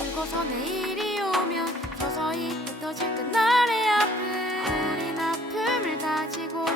울고서 내일이 오면 서서히 흩어질 끝날의 아픔 어린 아픔을 가지고